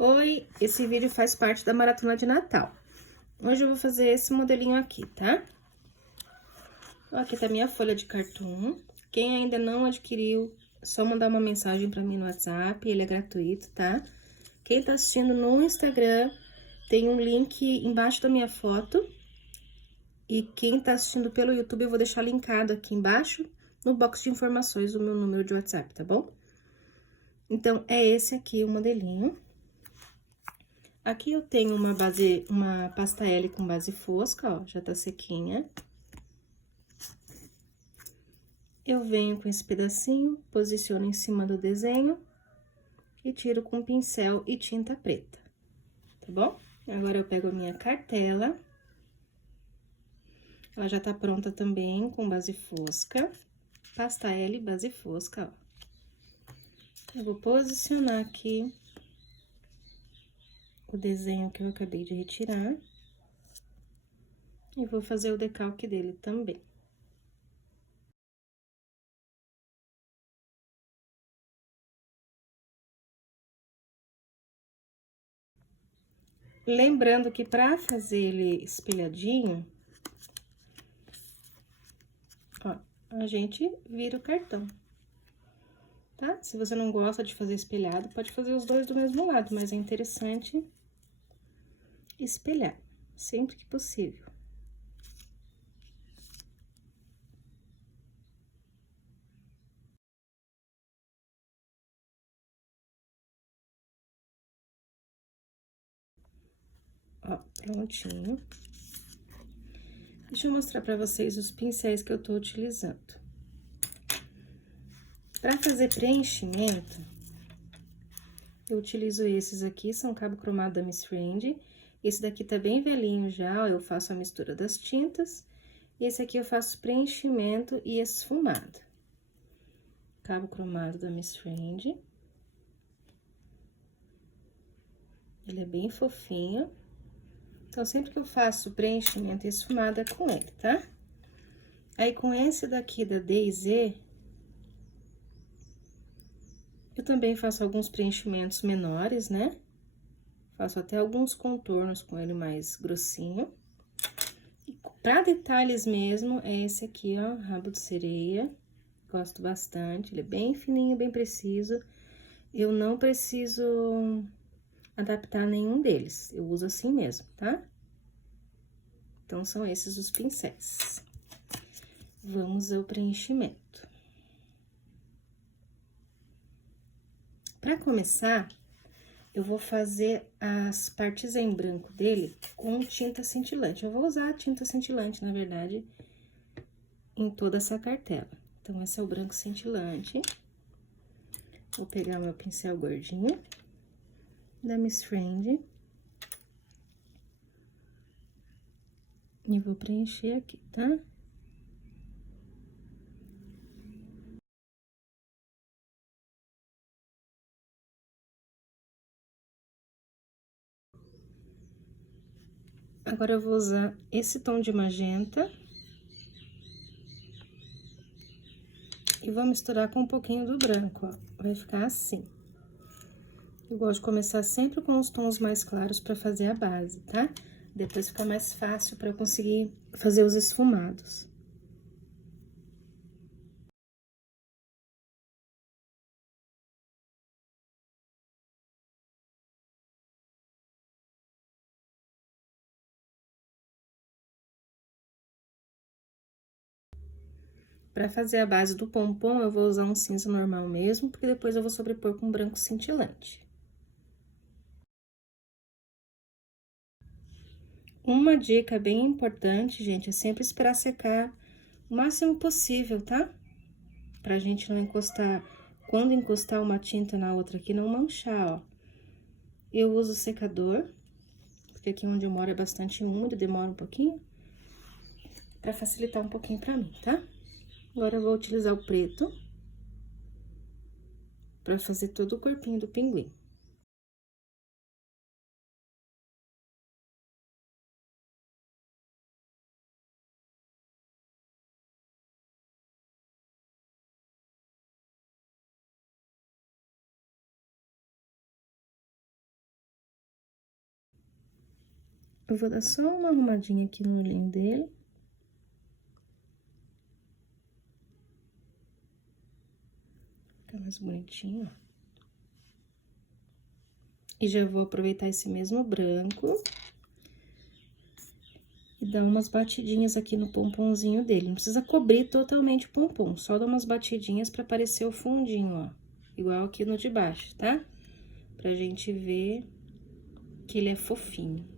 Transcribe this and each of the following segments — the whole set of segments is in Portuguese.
Oi, esse vídeo faz parte da Maratona de Natal. Hoje eu vou fazer esse modelinho aqui, tá? Aqui tá minha folha de cartoon. Quem ainda não adquiriu, é só mandar uma mensagem pra mim no WhatsApp, ele é gratuito, tá? Quem tá assistindo no Instagram, tem um link embaixo da minha foto. E quem tá assistindo pelo YouTube, eu vou deixar linkado aqui embaixo, no box de informações, o meu número de WhatsApp, tá bom? Então, é esse aqui o modelinho. Aqui eu tenho uma pasta L com base fosca, ó, já tá sequinha. Eu venho com esse pedacinho, posiciono em cima do desenho e tiro com pincel e tinta preta, tá bom? Agora eu pego a minha cartela. Ela já tá pronta também com base fosca, pasta L, base fosca, ó. Eu vou posicionar aqui o desenho que eu acabei de retirar. E vou fazer o decalque dele também. Lembrando que pra fazer ele espelhadinho, ó, a gente vira o cartão, tá? Se você não gosta de fazer espelhado, pode fazer os dois do mesmo lado, mas é interessante espelhar, sempre que possível. Ó, prontinho. Deixa eu mostrar pra vocês os pincéis que eu tô utilizando. Pra fazer preenchimento, eu utilizo esses aqui, são cabo cromado da Miss Friend. Esse daqui tá bem velhinho já, ó, eu faço a mistura das tintas. E esse aqui eu faço preenchimento e esfumado. Cabo cromado da Miss Friend. Ele é bem fofinho. Então, sempre que eu faço preenchimento e esfumado é com ele, tá? Aí, com esse daqui da DayZ, eu também faço alguns preenchimentos menores, né? Faço até alguns contornos com ele mais grossinho. E pra detalhes mesmo, é esse aqui, ó, rabo de sereia. Gosto bastante, ele é bem fininho, bem preciso. Eu não preciso adaptar nenhum deles, eu uso assim mesmo, tá? Então, são esses os pincéis. Vamos ao preenchimento. Para começar, eu vou fazer as partes em branco dele com tinta cintilante. Eu vou usar a tinta cintilante, na verdade, em toda essa cartela. Então, esse é o branco cintilante. Vou pegar meu pincel gordinho da Miss Friend. E vou preencher aqui, tá? Agora, eu vou usar esse tom de magenta. E vou misturar com um pouquinho do branco, ó. Vai ficar assim. Eu gosto de começar sempre com os tons mais claros pra fazer a base, tá? Depois fica mais fácil pra eu conseguir fazer os esfumados. Pra fazer a base do pompom, eu vou usar um cinza normal mesmo, porque depois eu vou sobrepor com branco cintilante. Uma dica bem importante, gente, é sempre esperar secar o máximo possível, tá? Pra gente não encostar, quando encostar uma tinta na outra aqui, não manchar, ó. Eu uso secador, porque aqui onde eu moro é bastante úmido, demora um pouquinho, pra facilitar um pouquinho pra mim, tá? Agora, eu vou utilizar o preto pra fazer todo o corpinho do pinguim. Eu vou dar só uma arrumadinha aqui no olhinho dele. Fica mais bonitinho, ó. E já vou aproveitar esse mesmo branco e dar umas batidinhas aqui no pomponzinho dele. Não precisa cobrir totalmente o pompom, só dar umas batidinhas pra aparecer o fundinho, ó. Igual aqui no de baixo, tá? Pra gente ver que ele é fofinho.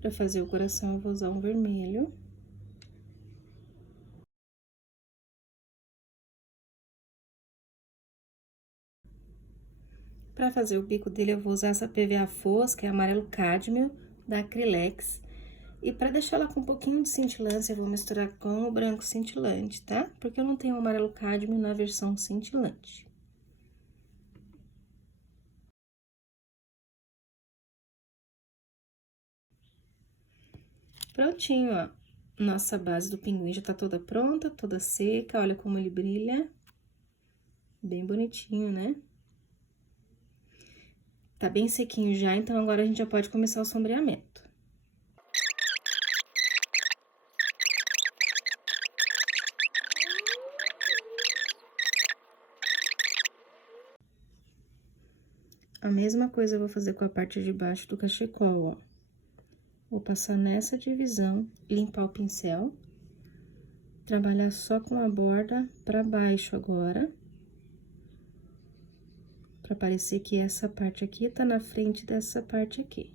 Pra fazer o coração, eu vou usar um vermelho. Pra fazer o bico dele, eu vou usar essa PVA fosca, é amarelo cádmio, da Acrylex. E pra deixar ela com um pouquinho de cintilância, eu vou misturar com o branco cintilante, tá? Porque eu não tenho o amarelo cádmio na versão cintilante. Prontinho, ó. Nossa base do pinguim já tá toda pronta, toda seca. Olha como ele brilha. Bem bonitinho, né? Tá bem sequinho já, então agora a gente já pode começar o sombreamento. A mesma coisa eu vou fazer com a parte de baixo do cachecol, ó. Vou passar nessa divisão, limpar o pincel. Trabalhar só com a borda pra baixo agora. Pra parecer que essa parte aqui tá na frente dessa parte aqui.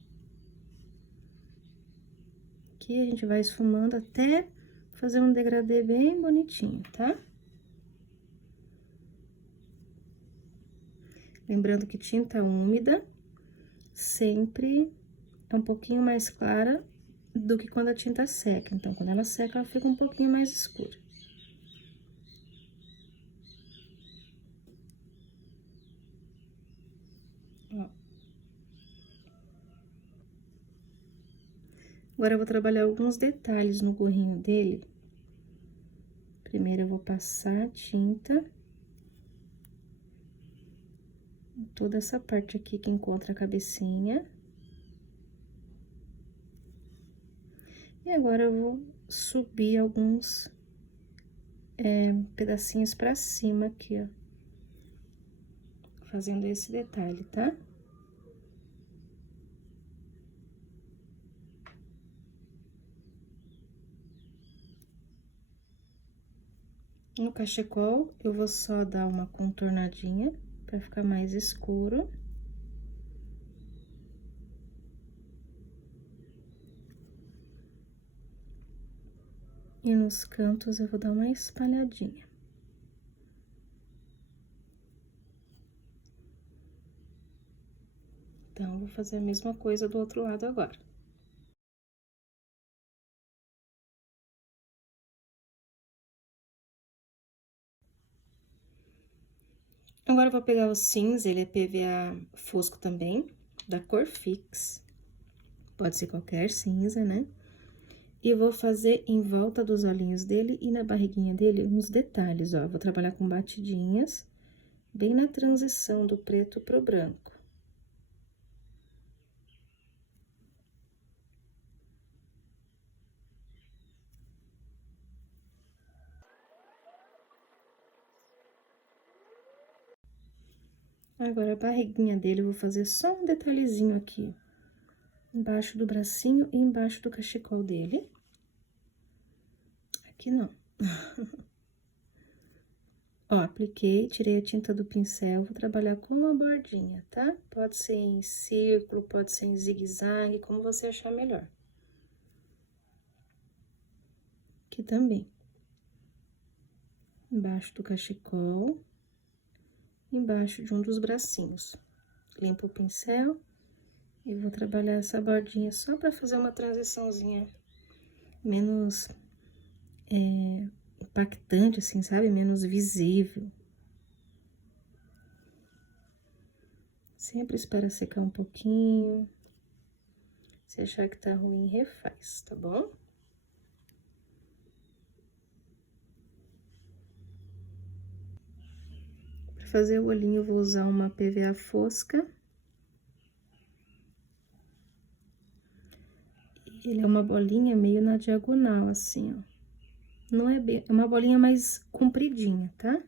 Aqui a gente vai esfumando até fazer um degradê bem bonitinho, tá? Lembrando que tinta úmida sempre é um pouquinho mais clara do que quando a tinta seca. Então, quando ela seca, ela fica um pouquinho mais escura. Ó. Agora, eu vou trabalhar alguns detalhes no gorrinho dele. Primeiro, eu vou passar a tinta. Toda essa parte aqui que encontra a cabecinha. E agora, eu vou subir alguns pedacinhos pra cima aqui, ó. Fazendo esse detalhe, tá? No cachecol, eu vou só dar uma contornadinha pra ficar mais escuro. E nos cantos eu vou dar uma espalhadinha. Então, vou fazer a mesma coisa do outro lado agora. Agora, eu vou pegar o cinza, ele é PVA fosco também, da cor Fix. Pode ser qualquer cinza, né? E vou fazer em volta dos olhinhos dele e na barriguinha dele uns detalhes, ó. Vou trabalhar com batidinhas, bem na transição do preto pro branco. Agora, a barriguinha dele, eu vou fazer só um detalhezinho aqui. Embaixo do bracinho e embaixo do cachecol dele. Aqui não. Ó, apliquei, tirei a tinta do pincel, vou trabalhar com a bordinha, tá? Pode ser em círculo, pode ser em zigue-zague, como você achar melhor. Aqui também. Embaixo do cachecol. Embaixo de um dos bracinhos. Limpo o pincel e vou trabalhar essa bordinha só pra fazer uma transiçãozinha menos impactante, assim, sabe? Menos visível. Sempre espera secar um pouquinho. Se achar que tá ruim, refaz, tá bom? Pra Pra fazer o olhinho, eu vou usar uma PVA fosca. Ele é uma bolinha meio na diagonal, assim, ó. Não é bem... É uma bolinha mais compridinha, tá?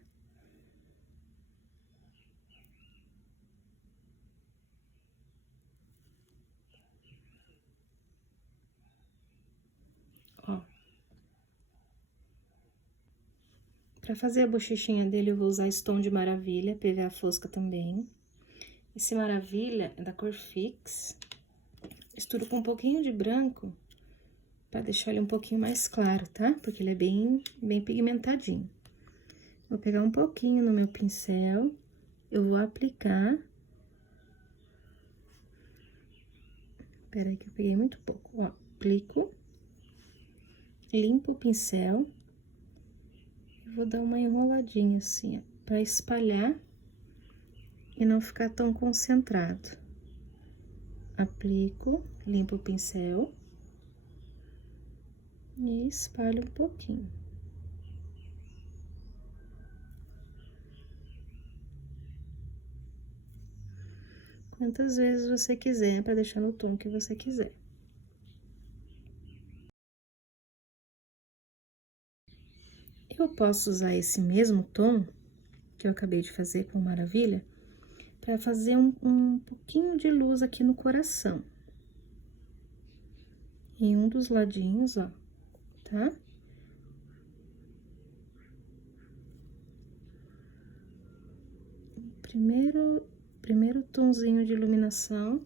Ó. Pra fazer a bochechinha dele, eu vou usar esse tom de Maravilha, PVA fosca também. Esse Maravilha é da cor Fix. Misturo com um pouquinho de branco, pra deixar ele um pouquinho mais claro, tá? Porque ele é bem pigmentadinho. Vou pegar um pouquinho no meu pincel, eu vou aplicar. Pera aí que eu peguei muito pouco, ó. Aplico, limpo o pincel e vou dar uma enroladinha assim, ó, pra espalhar e não ficar tão concentrado. Aplico, limpo o pincel e espalho um pouquinho. Quantas vezes você quiser, para deixar no tom que você quiser. Eu posso usar esse mesmo tom que eu acabei de fazer com Maravilha para fazer um pouquinho de luz aqui no coração. Em um dos ladinhos, ó, tá? Primeiro tonzinho de iluminação.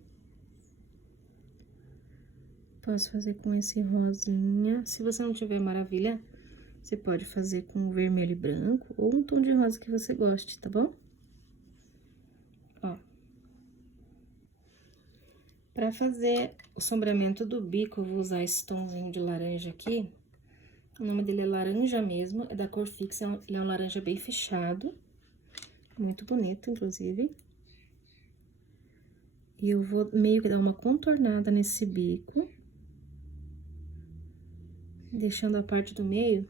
Posso fazer com esse rosinha. Se você não tiver Maravilha, você pode fazer com vermelho e branco ou um tom de rosa que você goste, tá bom? Ó. Pra fazer o sombreamento do bico, eu vou usar esse tomzinho de laranja aqui. O nome dele é laranja mesmo, é da cor Fix, ele é um laranja bem fechado. Muito bonito, inclusive. E eu vou meio que dar uma contornada nesse bico. Deixando a parte do meio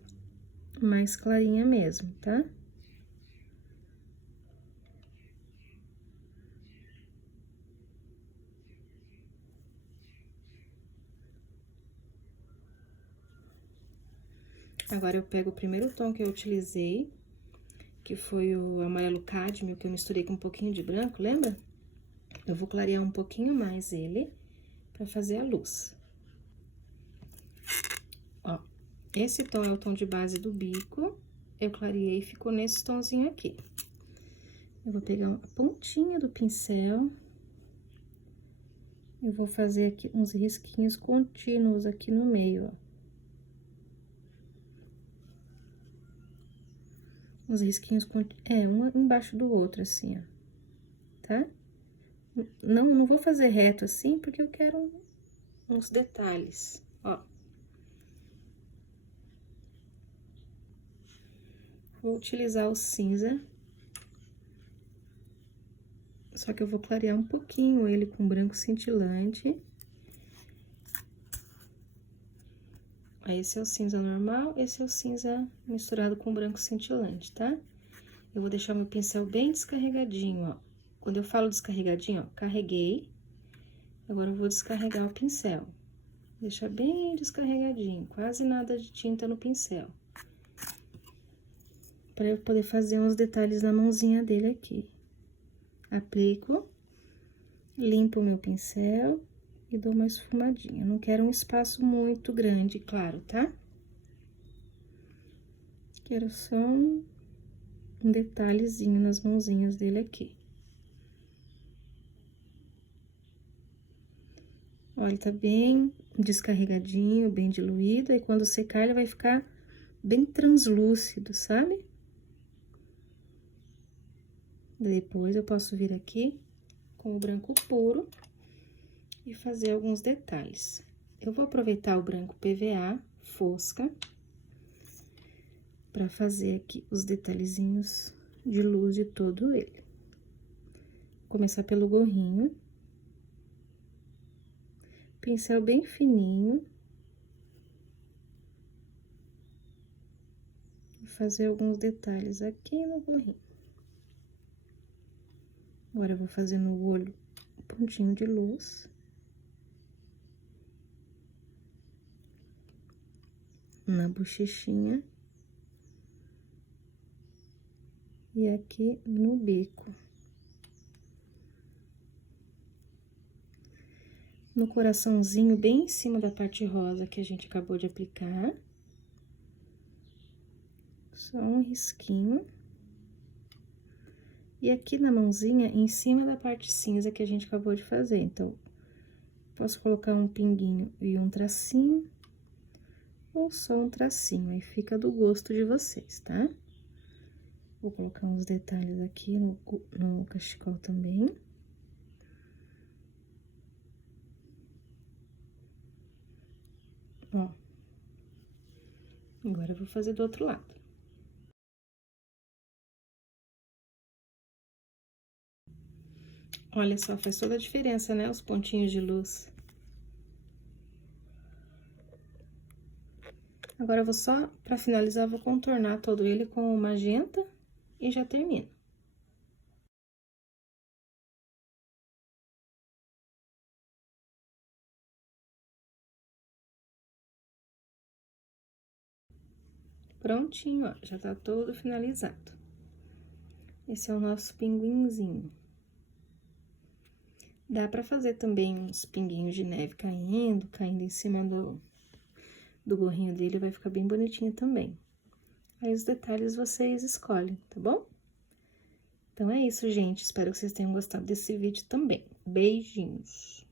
mais clarinha mesmo, tá? Agora, eu pego o primeiro tom que eu utilizei, que foi o amarelo cádmio, que eu misturei com um pouquinho de branco, lembra? Eu vou clarear um pouquinho mais ele, pra fazer a luz. Ó, esse tom é o tom de base do bico, eu clareei e ficou nesse tomzinho aqui. Eu vou pegar a pontinha do pincel, eu vou fazer aqui uns risquinhos contínuos aqui no meio, ó. Uns risquinhos, um embaixo do outro, assim, ó, tá? Não vou fazer reto assim, porque eu quero uns detalhes, ó. Vou utilizar o cinza, só que eu vou clarear um pouquinho ele com branco cintilante. Aí, esse é o cinza normal, esse é o cinza misturado com branco cintilante, tá? Eu vou deixar meu pincel bem descarregadinho, ó. Quando eu falo descarregadinho, ó, carreguei. Agora, eu vou descarregar o pincel. Deixa bem descarregadinho, quase nada de tinta no pincel. Pra eu poder fazer uns detalhes na mãozinha dele aqui. Aplico, limpo o meu pincel e dou uma esfumadinha. Não quero um espaço muito grande, claro, tá? Quero só um detalhezinho nas mãozinhas dele aqui. Ó, ele tá bem descarregadinho, bem diluído, aí quando secar ele vai ficar bem translúcido, sabe? Depois eu posso vir aqui com o branco puro e fazer alguns detalhes. Eu vou aproveitar o branco PVA fosca para fazer aqui os detalhezinhos de luz de todo ele. Vou começar pelo gorrinho. Pincel bem fininho. Vou fazer alguns detalhes aqui no gorrinho. Agora, eu vou fazer no olho um pontinho de luz. Na bochechinha. E aqui no bico. No coraçãozinho, bem em cima da parte rosa que a gente acabou de aplicar. Só um risquinho. E aqui na mãozinha, em cima da parte cinza que a gente acabou de fazer. Então, posso colocar um pinguinho e um tracinho, ou só um tracinho, aí fica do gosto de vocês, tá? Vou colocar uns detalhes aqui no cachecol também. Ó. Agora, eu vou fazer do outro lado. Olha só, faz toda a diferença, né? Os pontinhos de luz. Agora, eu vou só, pra finalizar, eu vou contornar todo ele com o magenta e já termino. Prontinho, ó, já tá todo finalizado. Esse é o nosso pinguinzinho. Dá pra fazer também uns pinguinhos de neve caindo em cima do gorrinho dele, vai ficar bem bonitinho também. Aí, os detalhes vocês escolhem, tá bom? Então, é isso, gente. Espero que vocês tenham gostado desse vídeo também. Beijinhos!